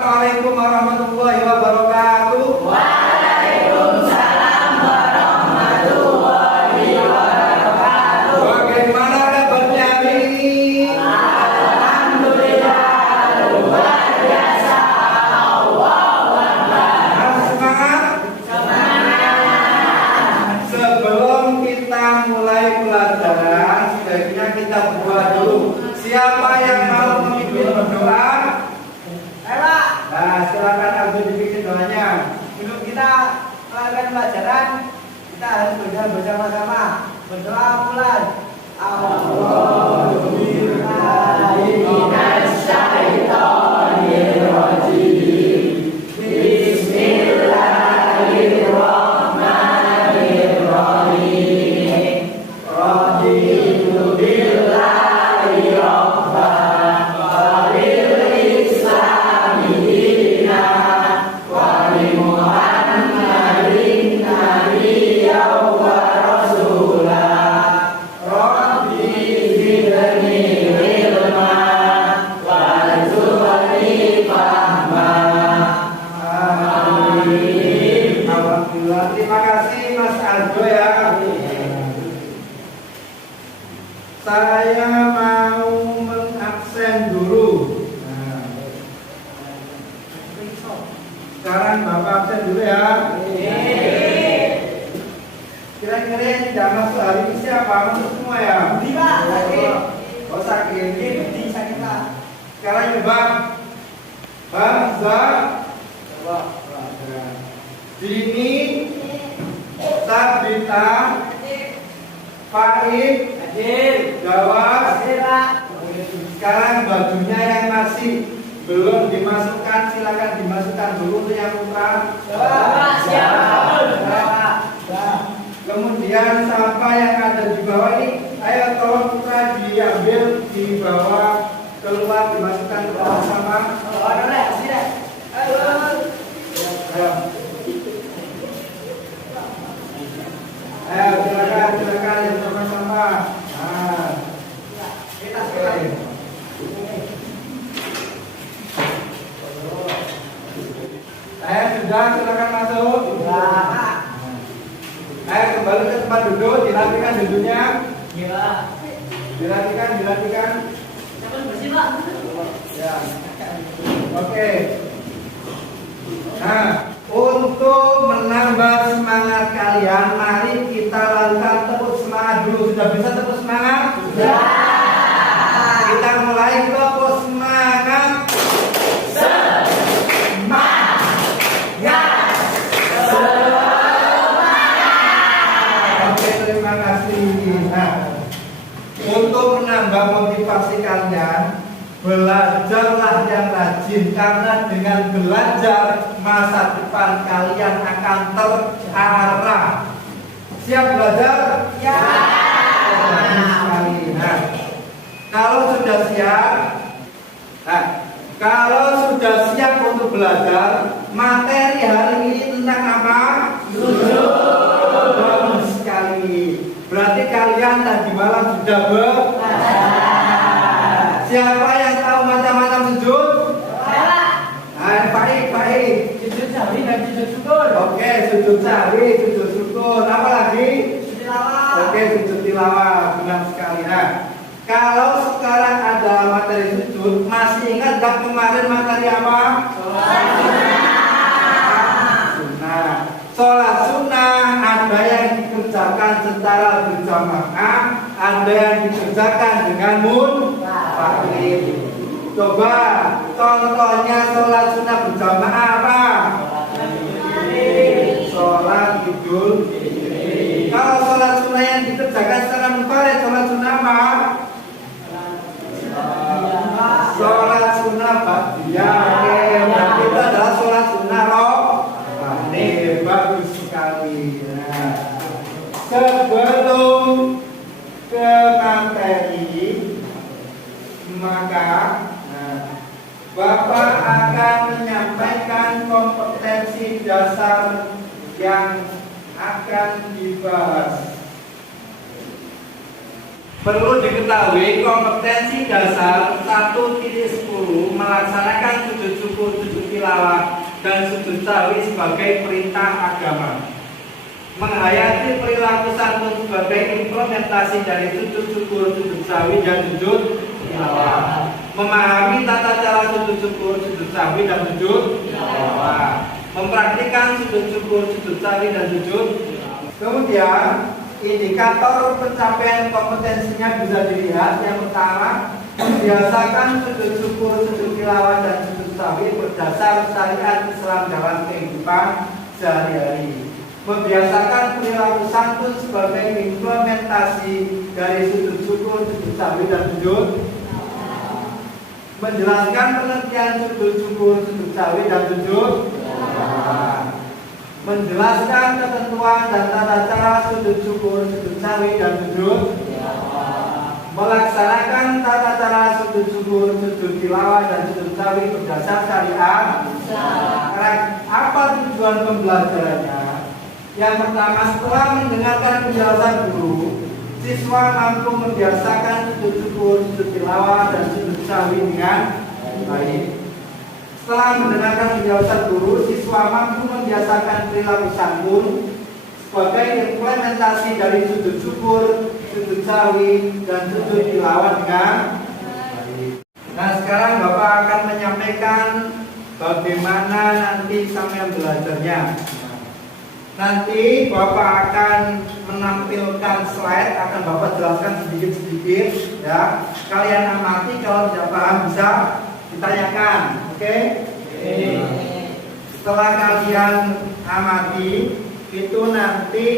Assalamualaikum warahmatullahi wabarakatuh. Waalaikumsalam warahmatullahi wabarakatuh. Bagaimana kabarnya hari ini? Alhamdulillah luar biasa. Allahu Akbar. Semangat? Semangat. Sebelum kita mulai pelajaran, sebaiknya kita berdoa dulu. Siapa yang mau memimpin berdoa? Nah, silakan Abdul dibikin doanya. Sebelum kita melakukan pelajaran, kita harus berdoa bersama-sama. Berdoa mulai. Bismillahirrahmanirrahim. Bismillahirrahmanirrahim. Raditu billahi rabban wa bil islami dinan wa bi Muhammadin nabiyyan wa rasulah. Rabbi zidni ilman warzuqni fahman. Amin. Alhamdulillah. Terima kasih Mas Aldo ya. Saya mau mengabsen dulu. Nah, sekarang Bapak absen dulu ya. Kira-kira yang tidak masuk hari ini siapa? Masuk semua ya? Oh sakit. Sekarang coba Hamzah, Dini, Sabita, Faid, Jawas. Sekarang bajunya yang masih belum dimasukkan, silakan dimasukkan dulu untuk yang putra. Kemudian sampah yang ada di bawah ini, ayo tolong putra diambil di bawah, keluar dimasukkan ke bawah sampah. Ayo silakan yang sampah. Nah, ayo sudah, silakan masuk. Ayo kembali ke tempat duduk, dilantikan duduknya. Dilantikan. Ya. Oke. Nah, untuk menambah semangat kalian, mari kita lakukan tepuk semangat dulu. Sudah bisa tepuk semangat? Sudah. Kita mulai tepuk semangat. Oke, terima kasih. Nah, untuk menambah motivasi kalian, belajarlah yang rajin, karena dengan belajar masa depan kalian akan terarah. Siap belajar? Ya. Bagus sekali. Nah, kalau sudah siap untuk belajar, materi hari ini tentang apa? Bagus sekali. Berarti kalian tadi malam sudah Siapa yang tahu macam-macam sujud? Baik. Sujud sahwi dan sujud syukur. Oke, sujud sahwi, sujud syukur. Apa lagi? Sujud tilawah. Oke, sujud tilawah. Benar sekali. Nah, kalau sekarang ada materi sujud, masih ingat gak kemarin materi apa? Sholat sunnah ada yang dikerjakan secara berjamaah, ada yang dikerjakan dengan munfarid. Coba contohnya sholat sunnah berjamaah apa? Sholat Idul Fitri. Kalau sholat sunnah yang dikerjakan secara munfarid, sholat sunnah apa? Sholat sunnah ba'diyah. Berarti itu adalah sholat sunnah rohani. Bagus sekali. Nah, sebelum ke materi, maka Bapak akan menyampaikan kompetensi dasar yang akan dibahas. Perlu diketahui kompetensi dasar 1.10 melaksanakan sujud syukur, sujud tilawah, dan sujud sahwi sebagai perintah agama. Menghayati perilaku santun sebagai implementasi dari sujud syukur, sujud sahwi, dan sujud tilawah. Memahami tata cara sujud syukur, sujud sahwi, dan sujud tilawah. Mempraktikkan sujud syukur, sujud sahwi, dan sujud. Kemudian indikator pencapaian kompetensinya bisa dilihat. Yang pertama, membiasakan sujud syukur, sujud tilawah, dan sujud sahwi berdasar syariat Islam dalam kehidupan sehari-hari. Membiasakan perilaku santun sebagai implementasi dari sujud syukur, sujud sahwi, dan sujud. Menjelaskan pengertian sujud syukur, sujud sahwi, dan sujud. Menjelaskan ketentuan dan tata cara sujud syukur, sujud sahwi, dan sujud. Melaksanakan tata cara sujud syukur, sujud tilawah, dan sujud sahwi berdasar syariat. Apa tujuan pembelajarannya? Yang pertama, setelah mendengarkan penjelasan guru, siswa mampu membiasakan sujud syukur, sujud tilawah, dan sujud sahwi dengan baik. Setelah mendengarkan penjelasan guru, siswa mampu membiasakan perilaku santun sebagai implementasi dari sujud syukur, sujud sahwi, dan sujud tilawah dengan baik. Nah, sekarang Bapak akan menyampaikan bagaimana nanti sampai belajarnya. Nanti Bapak akan menampilkan slide, akan Bapak jelaskan sedikit-sedikit ya. Kalian amati, kalau tidak paham bisa ditanyakan, oke? Setelah kalian amati, itu nanti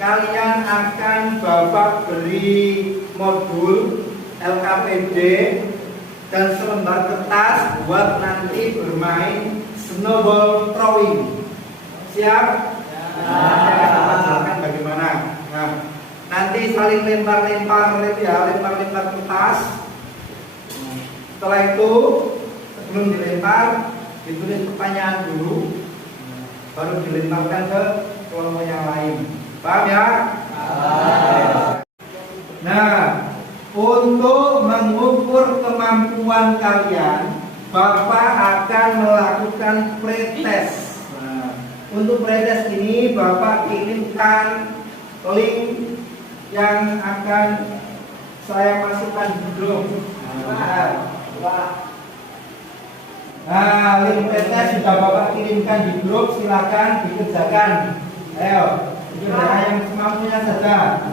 kalian akan Bapak beri modul LKPD dan selembar kertas buat nanti bermain snowball throwing. Siap? Saya akan jelaskan bagaimana. Nah, nanti saling lempar-lempar ya, lempar-lempar kertas. Setelah itu, sebelum dilempar, ditulis pertanyaan dulu, baru dilemparkan ke kelompok yang lain. Paham ya? Nah, untuk mengukur kemampuan kalian, Bapak akan melakukan pretest. Untuk pretest ini Bapak kirimkan link yang akan saya masukkan di grup. Nah, link pretest sudah Bapak kirimkan di grup, silakan dikerjakan. Ayo, kerja yang semampunya saja.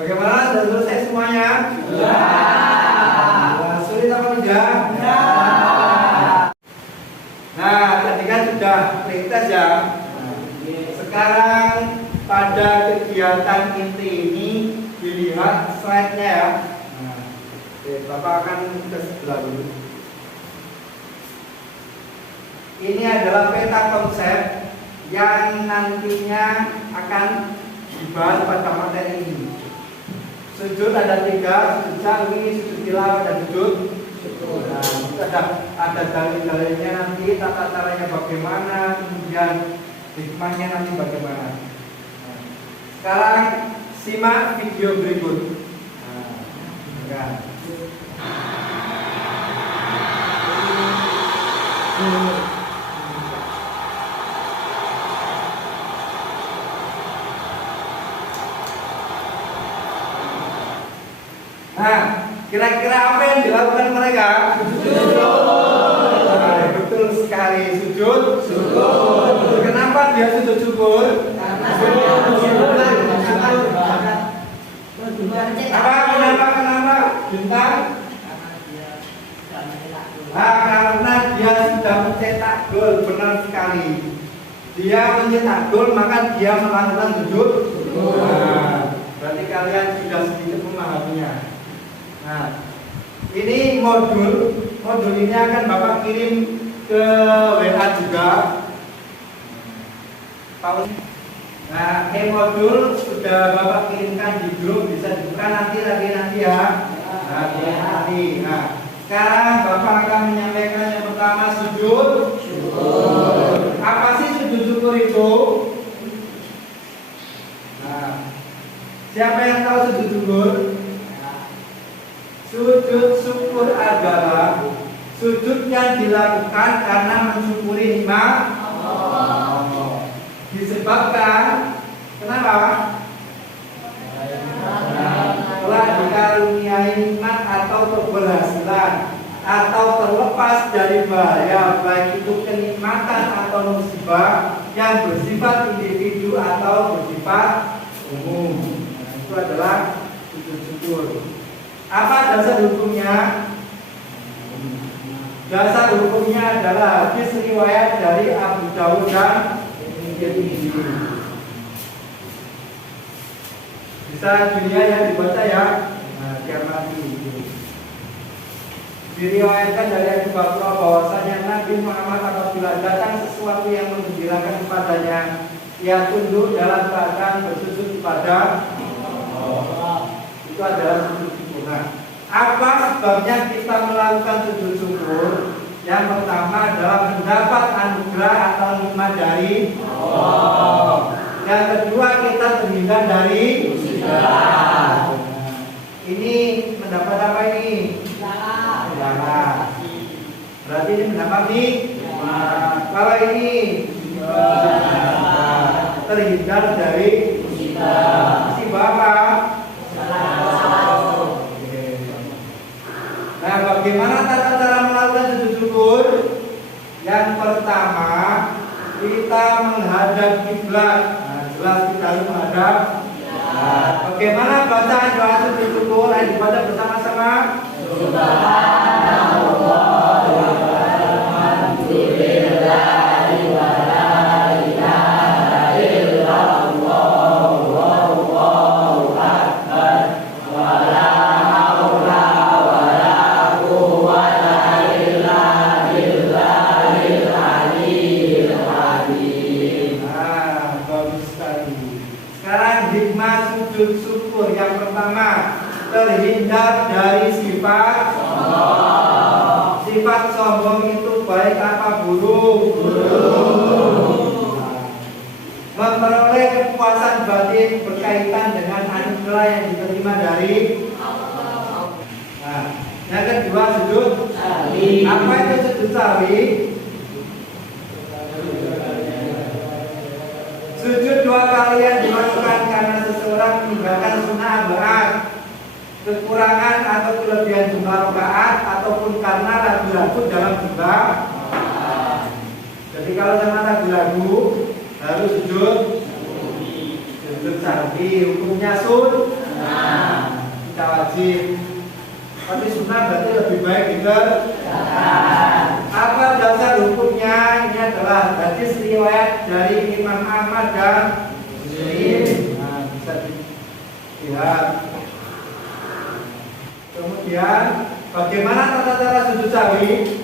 Bagaimana? Sudah selesai semuanya? Sudah. Sulit apa tidak? Nah, tadi kan sudah pretest ya. Sekarang pada kegiatan inti ini dilihat slide-nya ya. Oke, Bapak akan ke sebelah dulu. Ini adalah peta konsep yang nantinya akan dibahas pada materi ini. Sujud ada 3, sujud sahwi, sujud tilawah, dan sujud syukur. Nah, ada dalil-dalilnya nanti, tata caranya bagaimana, kemudian hikmahnya nanti bagaimana. Nah, sekarang simak video berikut. Nah, kira-kira apa yang dilakukan mereka? Sujud. Nah, betul sekali, sujud syukur. Kenapa dia sujud syukur? Kenapa? Bintang? Nah, karena dia sudah mencetak gol, benar sekali. Dia mencetak gol, maka dia melakukan sujud syukur. Nah, berarti kalian sudah sedikit memahaminya. Nah, ini modul ini akan Bapak kirim ke WA juga. Nah, e-modul sudah Bapak kirimkan di grup, bisa dibuka nanti ya. Nanti. Nah, sekarang Bapak akan menyampaikan yang pertama sujud syukur. Apa sih sujud syukur itu? Nah, siapa yang tahu sujud syukur? Sujud syukur adalah sujud yang dilakukan karena mensyukuri nikmat Allah. Disebabkan kenapa? Telah dikaruniai nikmat atau keberhasilan atau terlepas dari bahaya, baik itu kenikmatan atau musibah yang bersifat individu atau bersifat umum. Nah, itu adalah sujud syukur. Apa dasar hukumnya? Dasar hukumnya adalah hadis riwayat dari Abu Dawud dan Tirmidzi. Bisa dunia yang dibaca ya. Nah, tiap nanti. Diriwayatkan dari Abu Bakar bahwasanya Nabi Muhammad apabila datang sesuatu yang menggembirakan kepadanya, ia tunduk dalam keadaan bersujud kepada Allah. Itu adalah sujud syukur. Nah, apa sebabnya kita melakukan sujud syukur? Yang pertama adalah mendapat anugerah atau nikmat dari Allah. Yang kedua, kita terhindar dari musibah. Ini mendapat apa ini? Jangan. Berarti ini mendapat nih. Kalau ini terhindar dari musibah. Musibah apa? Nah, bagaimana tata cara melakukan sujud syukur? Yang pertama, kita menghadap kiblat. Nah, jelas kita harus menghadap. Nah, bagaimana bacaan doa sujud syukur? Ayo dibaca bersama-sama. Subhanallah walhamdulillahi wa la ilaha illallah wallahu akbar wa la haula wa la quwwata illa billahil aliyyil azim. Nah, bagus sekali. Sekarang hikmah sujud syukur yang pertama, terhindar dari sifat sombong. Sifat sombong itu baik apa buruk? Memperoleh kepuasan batin berkaitan dengan anugerah yang diterima dari Allah. Nah, yang kedua sujud sawi. Apa itu sujud sawi? Sujud dua kali yang dilakukan karena seseorang meninggalkan sunnah berat, kekurangan atau kelebihan jumlah rakaat ataupun karena ragu-ragu dalam jumlah. Jadi kalau sama ragu-ragu harus sujud sawi. Hukumnya sunnah, kita wajib. Tapi sunnah berarti lebih baik gitu. Apa dasar hukumnya? Ini adalah hadis riwayat dari Imam Ahmad dan Muslim. Nah, bisa dilihat. Kemudian bagaimana tata cara sujud sawi?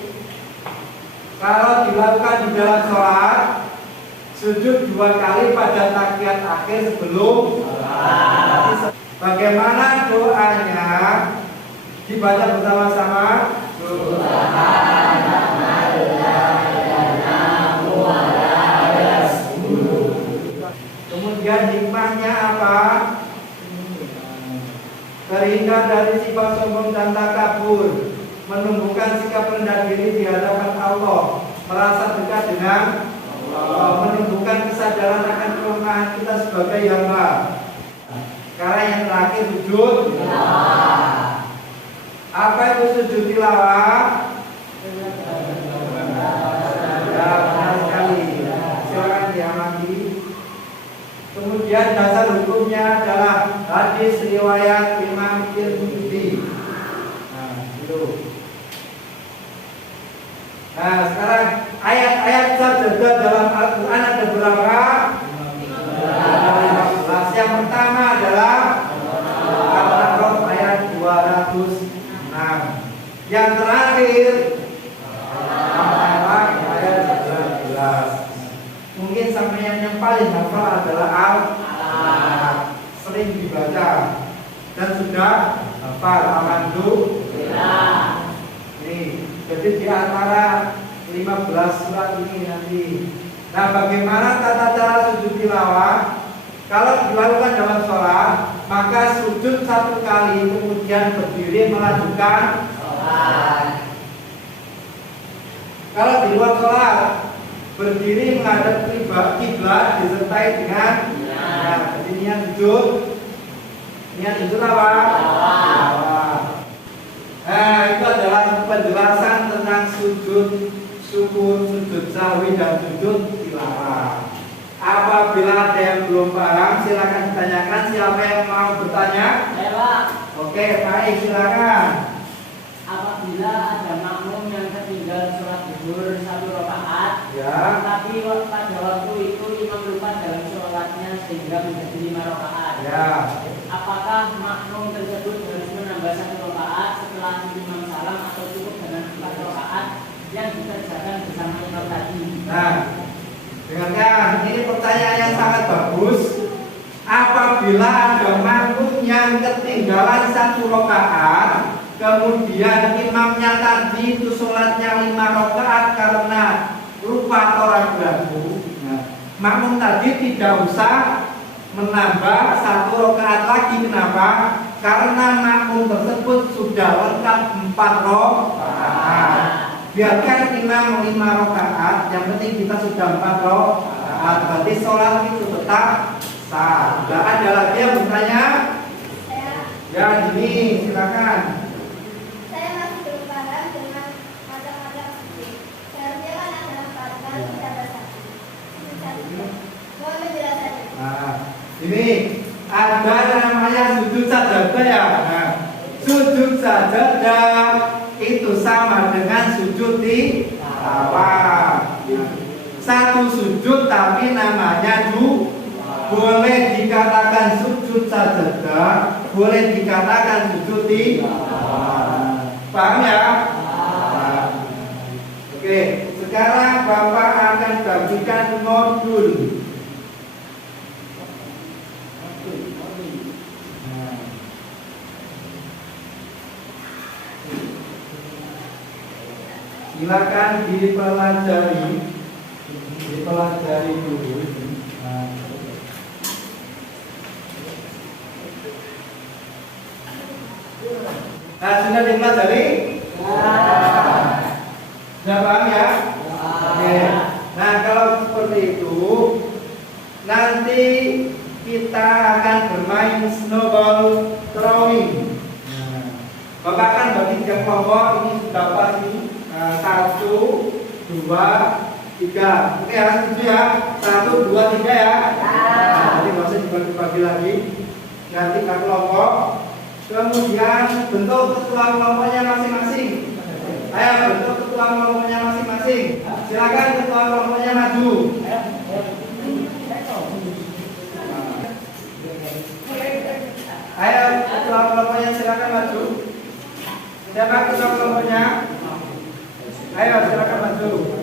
Kalau dilakukan di dalam sholat, sujud dua kali pada tahiyat akhir sebelum sholat. Bagaimana doanya? Dibaca bersama-sama. Kemudian hikmahnya apa? Terhindar dari sifat sombong dan takabur, menumbuhkan sikap rendah diri di hadapan Allah, merasa dekat dengan Allah, menumbuhkan kesadaran akan kelemahan kita sebagai hamba. Sekarang yang terakhir sujud tilawah. Apa itu sujud tilawah? Ya, benar sekali. Silakan diamati. Kemudian dasar hukumnya adalah hadis riwayat Imam Tirmidzi. Nah, itu. Nah, sekarang ayat-ayat sajadah dalam Al-Quran ada berapa? 15. Yang pertama adalah Al-Baqarah ayat 206. Yang terakhir Al-Baqarah ayat 11. Mungkin sampai yang yang paling hafal adalah Al-Alaq. Sering dibaca dan sudah hafal. Alhamdulillah. Nih, jadi di antara 15 surat ini nanti. Nah, bagaimana tata cara sujud tilawah? Kalau dilakukan dalam sholat, maka sujud 1 kali, kemudian berdiri melanjutkan sholat. Kalau di luar sholat, berdiri menghadap kiblat disertai dengan jadi niat sujud. Niat sujud apa? Nah, itu adalah penjelasan tentang sujud syukur, sujud sahwi, dan sujud tilawah. Apabila ada yang belum paham, silakan ditanyakan. Siapa yang mau bertanya? Saya Pak. Oke, baik, silakan. Apabila ada makmum yang ketinggalan sholat zuhur 1 rakaat, Ya. tapi pada waktu itu imam lupa dalam sholatnya sehingga menjadi 5 rakaat. Ya. Apakah makmum tersebut harus menambah 1 rakaat setelah imam salam atau cukup dengan 4 rakaat yang dikerjakan bersama imam tadi? Nah, dengarkan, ini pertanyaan yang sangat bagus. Apabila ada makmum yang ketinggalan 1 rakaat, kemudian imamnya tadi itu sholatnya 5 rakaat karena lupa atau ragu-ragu, nah, makmum tadi tidak usah menambah 1 rakaat lagi. Kenapa? Karena makmum tersebut sudah lengkap 4 rakaat. Biarkan imam 5 rakaat, yang penting kita sudah 4 rakaat. Berarti sholat itu tetap sah. Tidak ada lagi yang bertanya? Ya, ini silakan. Saya masih belum paham dengan macam-macam sujud. Seharusnya kan ada 4 kan tidak ada 1. Mohon penjelasannya. Nah, ini ada namanya sujud sajadah ya. Nah, sujud sajadah itu sama dengan sujud tilawah. Satu sujud tapi namanya boleh dikatakan sujud sajadah, boleh dikatakan sujud tilawah. Paham ya? Oke, sekarang Bapak akan bagikan modul. Silakan dipelajari dulu. Nah, sudah dipelajari? Sudah paham ya? Oke. Nah, kalau seperti itu, nanti kita akan bermain snowball throwing. Bapak akan bagi 3 kelompok. Ini sudah pasti 1, 2, 3. Oke ya, setuju ya? 1, 2, 3 ya. Nanti nggak usah dibagi-bagi lagi. Nanti 3 kelompok. Kemudian bentuk ketua kelompoknya masing-masing. Ayo bentuk ketua kelompoknya masing-masing. Silakan ketua kelompoknya maju. Ayo ketua kelompoknya silakan maju. Siapa ketua kelompoknya? Ayo silakan maju.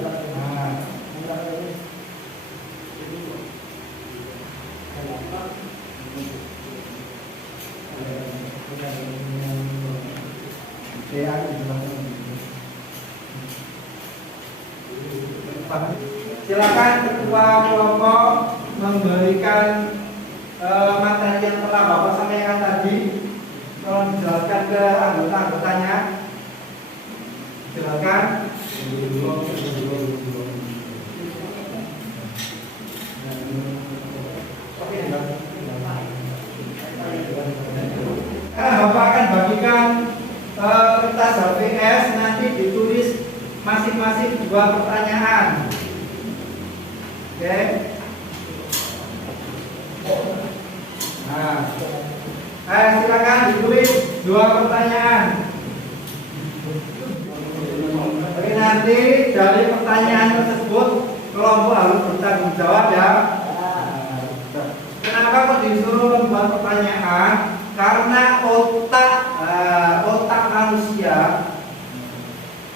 Silakan ketua kelompok memberikan materi yang telah Bapak sampaikan tadi. Tolong dijelaskan ke anggota-anggotanya. Silakan. Bapak akan bagikan kertas HVS, nanti ditulis masing-masing 2 pertanyaan. Oke. Nah, silakan ditulis 2 pertanyaan. Oke, nanti dari pertanyaan tersebut kelompok harus bertanggung jawab ya. Kenapa kok disuruh membuat pertanyaan? Karena otak manusia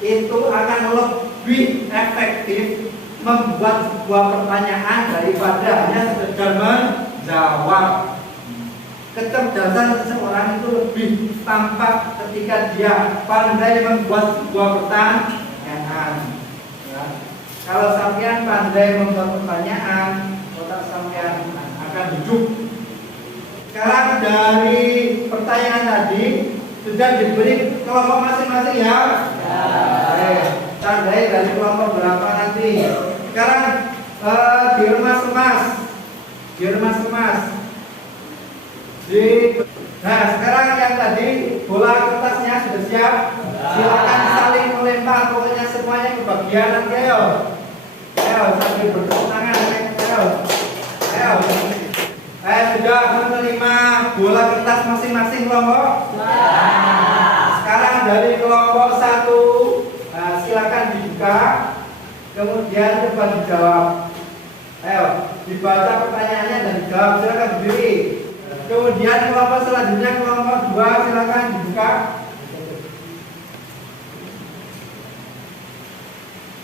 itu akan lebih efektif membuat sebuah pertanyaan daripada hanya sekedar menjawab. Kecerdasan seseorang itu lebih tampak ketika dia pandai membuat sebuah pertanyaan. Ya. Kalau sampean pandai membuat pertanyaan, otak sampean akan hidup. Sekarang dari pertanyaan tadi sudah diberi kelompok masing-masing ya. Tandai dari kelompok berapa nanti. Sekarang di rumah semas. Nah sekarang yang tadi bola kertasnya sudah siap. Silakan saling melempar. Pokoknya semuanya kebagian nanti ayo. Ayo sambil bertepuk tangan. Ayo. Sudah menerima bola kertas masing-masing kelompok. Sekarang dari kelompok 1, silakan dibuka, kemudian coba dijawab. Ayo, dibaca pertanyaannya dan dijawab. Silakan berdiri. Kemudian kelompok selanjutnya kelompok 2, silakan dibuka.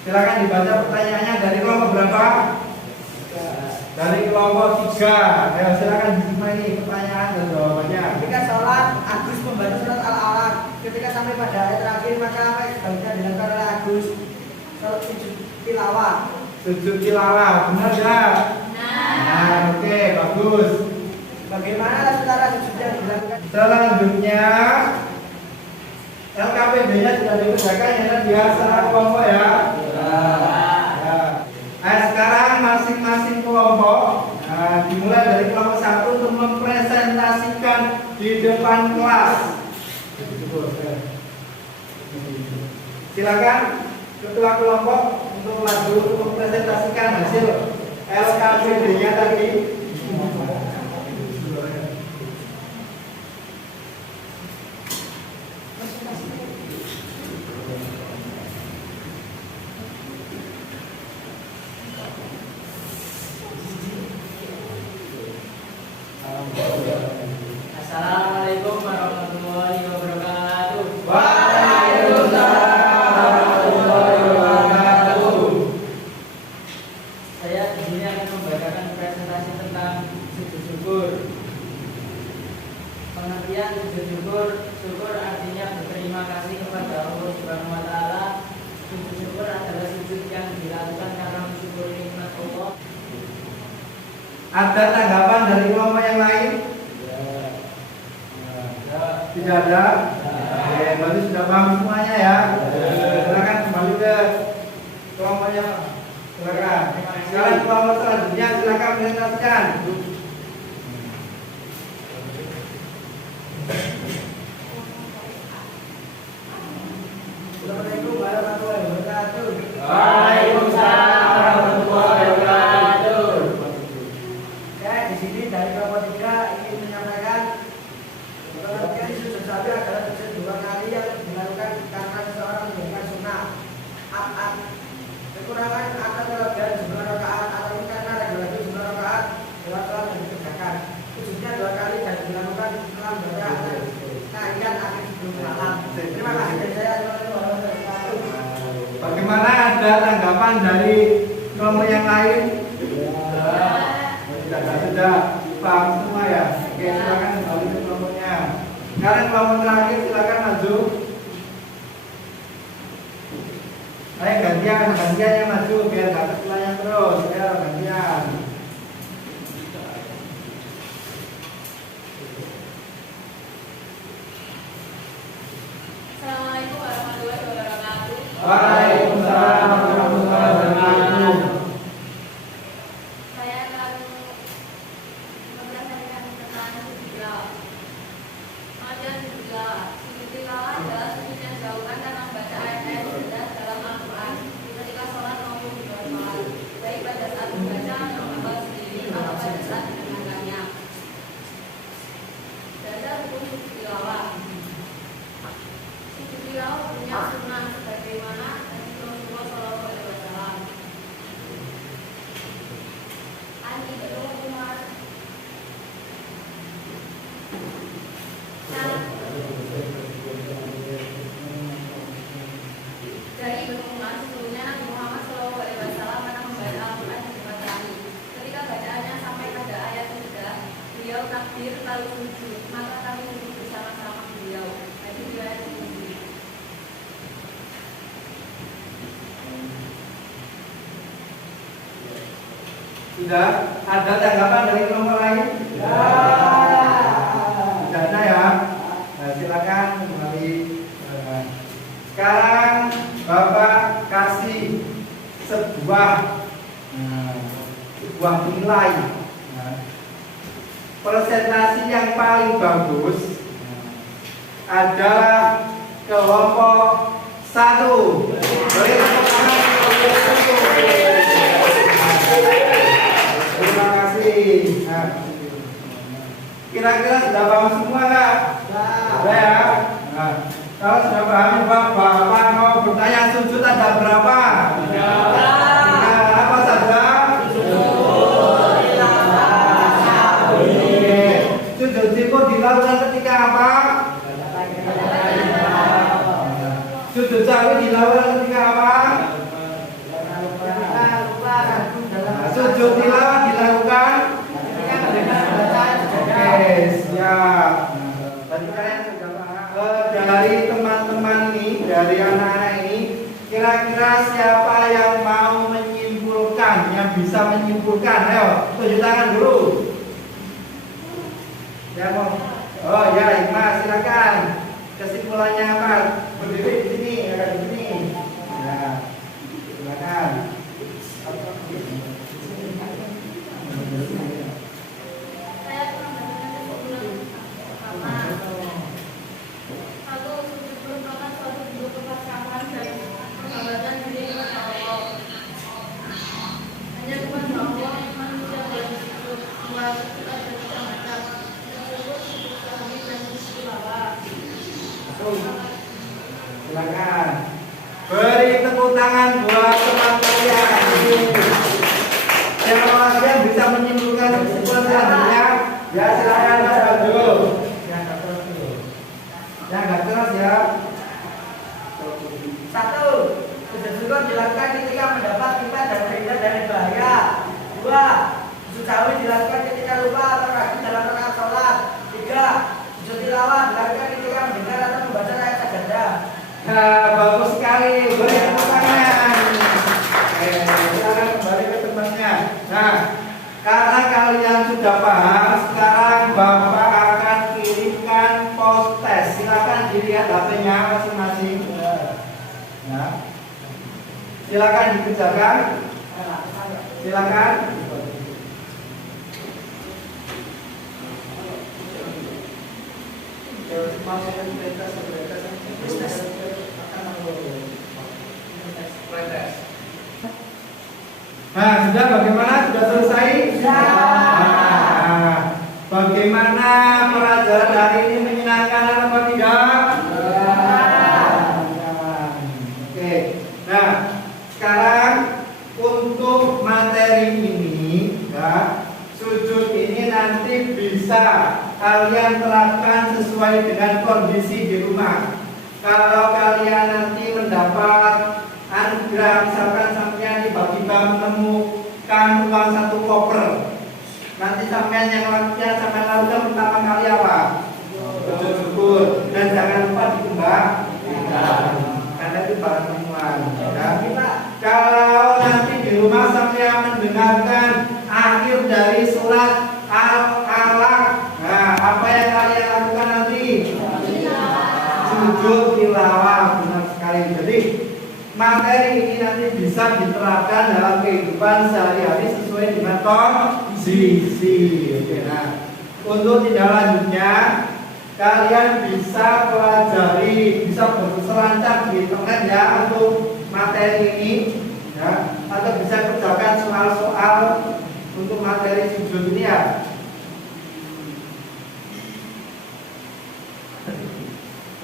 Silakan dibaca pertanyaannya dari kelompok berapa? Dari kelompok 3. Ayo silakan diterima ini pertanyaan dan jawabannya. Ketika sholat, Agus membaca surat Al-Alaq. Ketika sampai pada ayat terakhir, maka apa yang sebaiknya dilakukan oleh Agus? Sholat sujud tilawah. Sujud tilawah, benar ya? Nah, oke, bagus. Bagaimana cara sujud yang dilakukan? Selanjutnya LKPD-nya sudah dikerjakan ya dia secara kelompok ya. Nah, sekarang masing-masing kelompok dimulai dari kelompok 1 untuk mempresentasikan di depan kelas. Silakan ketua kelompok untuk maju untuk mempresentasikan hasil LKPD-nya tadi. Assalamualaikum warahmatullahi wabarakatuh. Waalaikumsalam warahmatullahi wabarakatuh. Saya di sini akan membacakan presentasi tentang sujud syukur. Pengertian sujud syukur artinya berterima kasih kepada Allah Subhanahu wa taala. Sujud syukur adalah sujud yang dilakukan karena mensyukuri nikmat Allah. Ada tanggapan dari kelompok yang lain? Tidak ada? Oke, berarti sudah paham semuanya ya. Silakan kembali ke kelompoknya. Silakan. Sekarang kelompok selanjutnya silakan presentasikan. Assalamualaikum warahmatullahi wabarakatuh. Waalaikumsalam warahmatullahi wabarakatuh. Saya di sini dari kelompok 3 ingin menyampaikan pengertian sujud sawi adalah sujud 2 kali yang dilakukan karena seseorang menjalankan sunnah. Kekurangan atau kelebihan jumlah rakaat atau karena regulasi jumlah rakaat telah dikerjakan. Sujudnya 2 kali dan dilakukan setelah membaca tahiyat akhir sebelum salam. Terima kasih dari saya. Bagaimana, ada tanggapan dari kelompok yang lain? Sudah paham semua ya. Oke, silakan kembali ke kelompoknya. Sekarang kelompok terakhir silakan maju. Ayo gantian yang maju biar nggak terpelanjang terus. Ayo gantian. Assalamualaikum warahmatullahi wabarakatuh. Waalaikumsalam warahmatullahi wabarakatuh. Saya akan mempresentasikan tentang sujud tilawah. Pengertian sujud tilawah. Sujud tilawah adalah sujud yang dilakukan karena membaca ayat-ayat jelas dalam Al-Quran ketika sholat maupun di luar sholat. hadir lalu sujud, maka kami sujud bersama-sama beliau. Jadi dia sujud. Sudah ada tanggapan dari kelompok lain? Tidak ada ya. Nah, silakan kembali. Sekarang Bapak kasih sebuah nilai. Presentasi yang paling bagus adalah kelompok 1. Boleh tepuk tangan kelompok 1. Terima kasih. Nah, kira-kira sudah paham semua nggak? Sudah ya. Nah, kalau sudah paham, Bapak mau bertanya sujud ada berapa? Apa saja? Sujud syukur dilakukan ketika apa? Sujud sahwi dilakukan ketika apa? Sujud tilawah dilakukan oke, siap. Tadi kalian sudah paham. Dari teman-teman ini, dari anak-anak ini, kira-kira siapa yang mau menyimpulkan, yang bisa menyimpulkan? Ayo, tunjuk tangan dulu. Ya mau? Oh ya, Mas, silakan. Kesimpulannya apa? Berdiri di sini, ada di sini. Nah, silakan. Saya mengambil kesimpulan pertama. Satu, sujud merupakan suatu bentuk kepasrahan dan penghambatan diri kepada Allah. Hanya kepada Allah manusia boleh sujud. Dua, sujud ada tiga macam. Sujud, sujud sahwi dan sujud tilawah. Silakan. Beri tepuk tangan buat teman kalian. Siapa lagi yang bisa menyimpulkan kesimpulan selanjutnya? Ya silakan Mas Badul. Yang nggak keras ya. 1. Sujud syukur dilakukan ketika mendapat nikmat dan terhindar dari bahaya. 2. Sujud sahwi dilakukan ketika lupa atau ragu dalam rakaat sholat. 3. Sujud tilawah dilakukan ketika mendengar atau membaca ayat sajadah. Bagus sekali. Beri tepuk tangan. Silakan kembali ke tempatnya. Nah, karena kalian sudah paham, sekarang Bapak akan kirimkan post test. Silakan dilihat HP-nya masing-masing. Nah, silakan dikerjakan. Silakan. Nah, sudah bagaimana? Sudah selesai? Nah, bagaimana pelajaran hari ini menyenangkan atau tidak? Oke. Nah, sekarang untuk materi ini, ya, sujud ini nanti bisa kalian terapkan sesuai dengan kondisi di rumah. Kalau kalian nanti mendapat anugerah, misalkan sampean tiba-tiba menemukan uang 1 koper, nanti sampean yang lakukan pertama kali apa? Sujud syukur. Dan jangan lupa dikembang, karena itu barang temuan. Ya. Kalau nanti di rumah sampean mendengarkan akhir dari surat Al-Alaq, nah apa yang kalian lakukan nanti? Sujud tilawah. Benar sekali. Jadi materi ini nanti bisa diterapkan dalam kehidupan sehari-hari sesuai dengan kondisi. Oke, nah, untuk tindak lanjutnya kalian bisa pelajari, bisa berselancar di internet ya untuk materi ini, ya, atau bisa kerjakan soal-soal untuk materi sujud ini ya.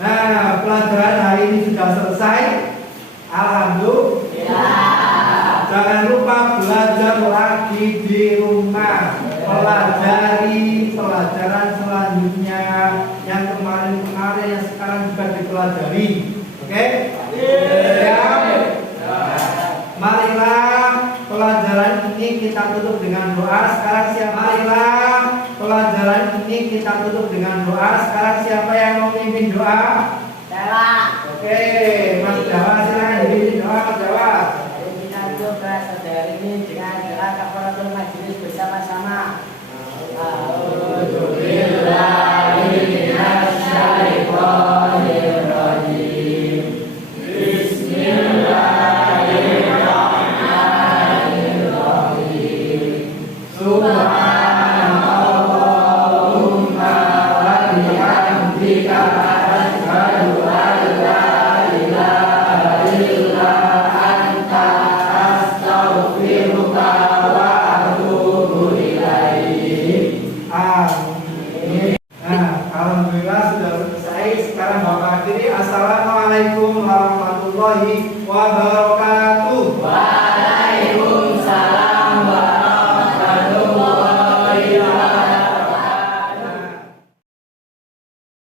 Nah, pelajaran hari ini sudah selesai. Alhamdulillah. Jangan lupa belajar lagi di rumah. Pelajari pelajaran selanjutnya yang kemarin-kemarin, yang sekarang juga dipelajari. Oke? Siap? Marilah pelajaran ini kita tutup dengan doa. Sekarang siap, marilah pelajaran ini kita tutup dengan doa. Sekarang siapa yang mau pimpin doa? Saya. Oke, Mas Jawa silakan dipimpin doa Mas Jawa. Mari kita coba saudari ini dengan doa kafaratul majelis bersama-sama. A'udzubillahi minasyaitonirrajim. Bismillahirrahmanirrahim. Subhanallahumma wa bihamdika asyhadu an la ilaha illa anta astaghfiruka wa atubu ilaik. Amin. Nah, alhamdulillah sudah selesai. Sekarang Bapak akhiri. Assalamualaikum warahmatullahi wabarakatuh.